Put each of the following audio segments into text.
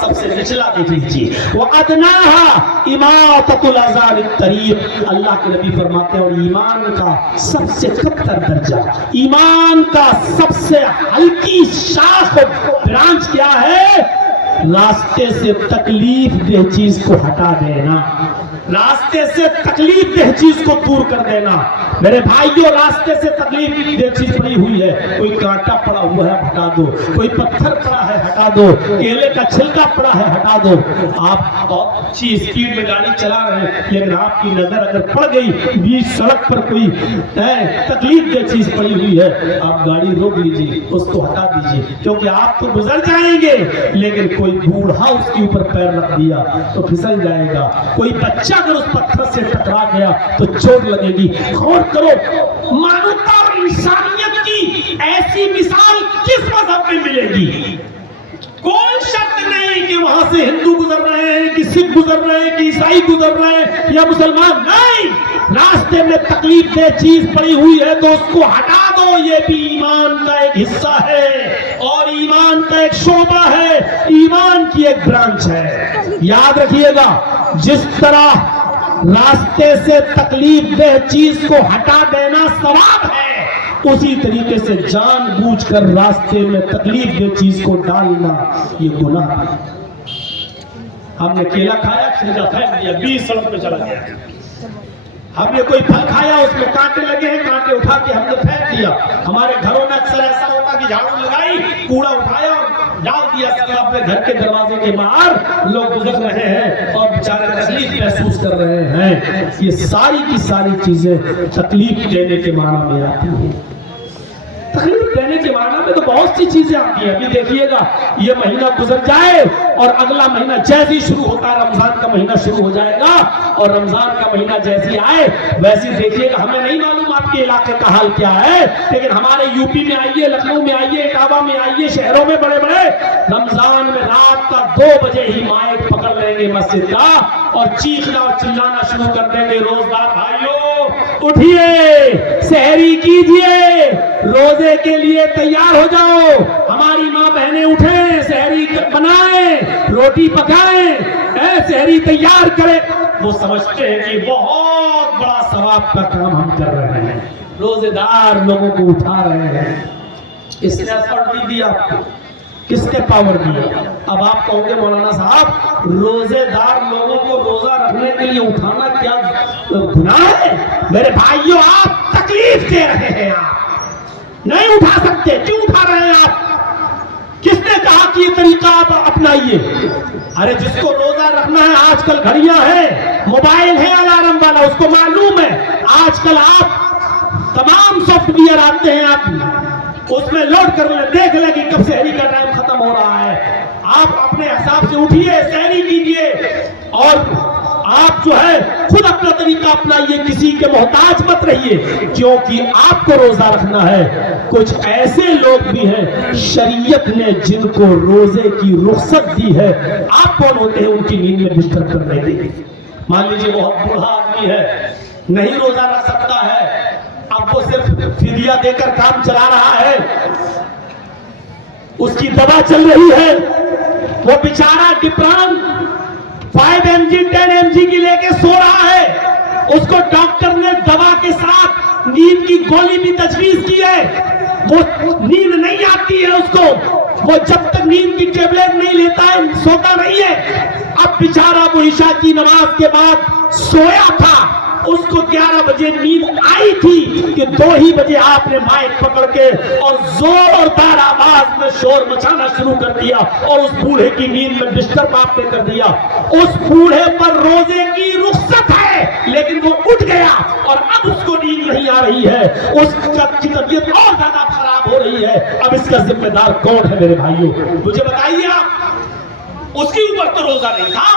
سب سے نچلا دیکھ لیجیے، وَأَدْنَاهَا إِمَاطَةُ الْأَذَى عَنِ الطَّرِيقِ، اللہ کے نبی فرماتے ہیں اور ایمان کا سب سے کمتر درجہ، ایمان کا سب سے ہلکی شاخ برانچ کیا ہے؟ راستے سے تکلیف دہ چیز کو ہٹا دینا، راستے سے تکلیف دہ چیز کو دور کر دینا۔ میرے بھائیوں، راستے سے تکلیف دہ چیز پڑی ہوئی ہے، کوئی کانٹا پڑا ہوا ہے ہٹا دو، کوئی پتھر پڑا ہے ہٹا دو، کیلے کا چھلکا پڑا ہے ہٹا دو۔ آپ اچھی اسپیڈ میں گاڑی چلا رہے ہیں لیکن آپ کی نظر اگر پڑ گئی بیچ سڑک پر کوئی تکلیف دہ چیز پڑی ہوئی ہے، آپ گاڑی روک لیجیے، اس کو ہٹا دیجیے، کیونکہ آپ تو گزر جائیں گے لیکن کوئی بوڑھا اس کے اوپر پیر رکھ دیا تو پھسل جائے گا، کوئی بچہ اگر اس پتھر سے ٹکرا گیا تو چوٹ لگے گی۔ غور کرو، مانوتا اور انسانیت کی ایسی مثال کس مذہب میں ملے گی؟ کوئی شک نہیں کہ وہاں سے ہندو گزر رہے ہیں کہ سکھ گزر رہے ہیں کہ عیسائی گزر رہے ہیں یا مسلمان، نہیں، راستے میں تکلیف دہ چیز پڑی ہوئی ہے تو اس کو ہٹا دو، یہ بھی ایمان کا ایک حصہ ہے اور ایمان کا ایک شعبہ ہے، ایمان کی ایک برانچ ہے۔ یاد رکھیے گا، جس طرح راستے سے تکلیف دہ چیز کو ہٹا دینا ثواب ہے، اسی طریقے سے جان بوجھ کر راستے میں تکلیف دہ چیز کو ڈالنا یہ گناہ ہے۔ ہم نے کیلا کھایا، چھلکا پھینک دیا، بیچ سڑک پہ چلا گیا۔ ہم نے کوئی پھل کھایا، اس میں کانٹے لگے ہیں، کانٹے اٹھا کے ہم نے پھینک دیا۔ ہمارے گھروں میں اکثر ایسا ہوتا کہ جھاڑو لگائی، کوڑا اٹھایا اور ڈال دیا اپنے گھر کے دروازے کے باہر، لوگ گزر رہے ہیں اور بیچارے تکلیف محسوس کر رہے ہیں۔ یہ ساری کی ساری چیزیں تکلیف دینے کے معنی میں آتی ہیں۔ تکلیف دینے کے معنی میں تو بہت سی چیزیں آتی ہیں۔ ابھی دیکھیے گا، یہ مہینہ گزر جائے اور اگلا مہینہ جیسے ہی شروع ہوتا ہے، رمضان کا مہینہ شروع ہو جائے گا اور رمضان کا مہینہ جیسے آئے ویسے دیکھیے گا، ہمیں نہیں معلوم آپ کے علاقے کا حال کیا ہے، لیکن ہمارے یو پی میں آئیے، لکھنؤ میں آئیے، اٹاوا میں آئیے، شہروں میں بڑے بڑے رمضان میں رات کا 2 بجے ہی مائک پکڑ لیں گے مسجد کا اور چیخنا اور چلانا شروع کر دیں گے، روزدار بھائیوں اٹھیے، سحری کیجیے، روزے کے لیے تیار ہو جاؤ، ہماری ماں بہنیں اٹھیں، سحری بنائیں، روٹی پکائیں، سحری تیار کریں۔ وہ سمجھتے ہیں کہ بہت بڑا ثواب کا کام ہم کر رہے ہیں، روزے دار لوگوں کو اٹھا رہے ہیں۔ اس نے اتھارٹی دی آپ کو، کس نے پاور دیا؟ اب آپ کہو گے مولانا صاحب، روزے دار لوگوں کو روزہ رکھنے کے لیے اٹھانا کیا گناہ ہے؟ میرے بھائیوں، آپ تکلیف دے رہے ہیں، آپ نہیں اٹھا سکتے، کیوں اٹھا رہے ہیں آپ؟ کس نے کہا کہ یہ طریقہ آپ اپنائیے؟ ارے جس کو روزہ رکھنا ہے، آج کل گھڑیاں ہیں، موبائل ہے الارم والا، اس کو معلوم ہے، آج کل آپ تمام سافٹ ویئر آتے ہیں، آپ اس میں لوڈ کر لیں، دیکھ لیں کہ کب سحری کا ٹائم ختم ہو رہا ہے۔ آپ اپنے حساب سے اٹھیے، سحری کیجیے اور آپ جو ہے خود اپنا طریقہ اپنائیے، کسی کے محتاج مت رہیے، کیونکہ آپ کو روزہ رکھنا ہے۔ کچھ ایسے لوگ بھی ہیں شریعت نے جن کو روزے کی رخصت دی ہے، آپ کون ہوتے ہیں ان کی نیند میں ڈسٹرب کرنے کے؟ مان لیجیے بہت بوڑھا آدمی ہے، نہیں روزہ رکھ سکتا ہے، اب وہ صرف فدیہ دے کر کام چلا رہا ہے، اس کی دوا چل رہی ہے، وہ بیچارہ ڈپران 5 mg 10 mg کی لے کے سو رہا ہے، اس کو ڈاکٹر نے دوا کے ساتھ نیند کی گولی بھی تجویز کی ہے، وہ نیند نہیں آتی ہے اس کو، وہ جب تک نیند کی ٹیبلٹ نہیں لیتا ہے سوتا نہیں ہے۔ اب بیچارہ وہ عشاء کی نماز کے بعد سویا تھا، اس کو 11 بجے نیند آئی تھی کہ 2 ہی بجے آپ نے مائک پکڑ کے اور زوردار آواز میں شور مچانا شروع کر دیا اور اس بوڑھے کی نیند میں ڈسٹرب آپ نے کر دیا۔ اس بوڑھے پر روزے کی رخصت ہے لیکن وہ اٹھ گیا اور اب اس کو نیند نہیں آ رہی ہے، اس کی طبیعت اور زیادہ خراب ہو رہی ہے۔ اب اس کا ذمہ دار کون ہے میرے بھائیوں؟ مجھے بتائیے آپ، اس کے اوپر تو روزہ نہیں تھا،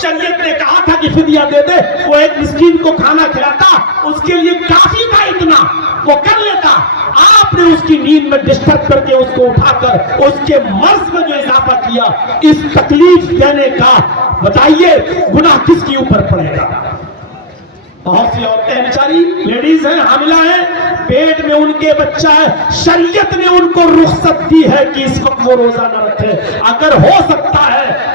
شریعت نے کہا تھا کہ فدیہ دے دے، وہ ایک مسکین کو کھانا کھلاتا، اس کے لیے کافی تھا، اتنا وہ کر لیتا۔ آپ نے اس کی نیند میں ڈسٹرب کر کے اس کو اٹھا کر اس کے مرض میں جو اضافہ کیا، اس تکلیف دینے کا بتائیے گناہ کس کے اوپر پڑے گا؟ بہت سی عورتیں بیچاری لیڈیز ہیں، حاملہ ہیں، پیٹ میں ان کے بچہ ہے، شریعت نے ان کو رخصت دی ہے کہ اس وقت وہ روزہ نہ رکھے، اگر ہو سکتا ہے